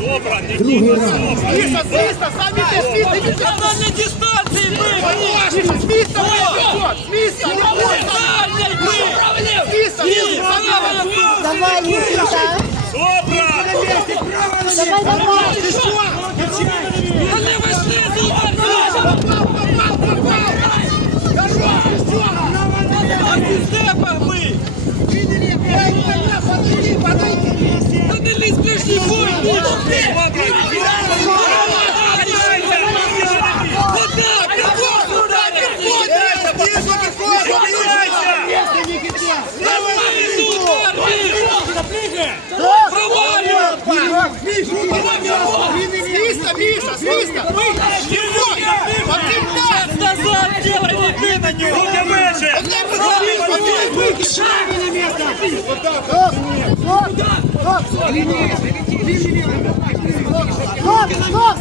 Не Другий раунд. Міша, з міста, самі те, з міста. Дистанції! З з з Давай, Никита. Добре! Давай, давай. Вода! Підходь! З міста, Міша, з міста. Один так. Назад делай, не бей на нього! Руки вище! Стоп, стоп.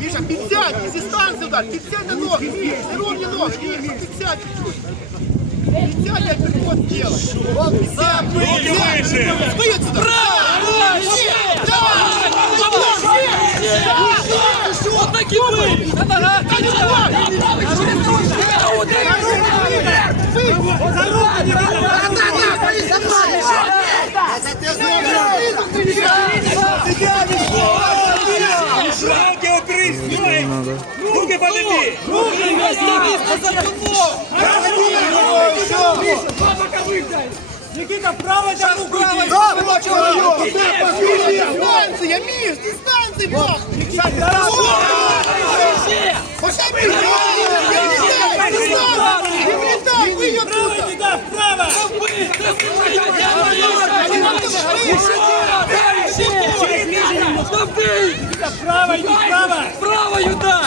Міша, підсядь, зі станції удар, підсядь на ноги, Міша, не ровні ноги, Міша, підсядь чуть-чуть. Підсядь, як переход сделай. Підсядь, Руки вище! Спи отсюда. Вот так и Руки убери! Стой! Руки подними! Руки вместе вниз, за футбол! Дистанція, Міш, дистанція, Бог. Пошли, Міш. Иди, справа! Право, удар!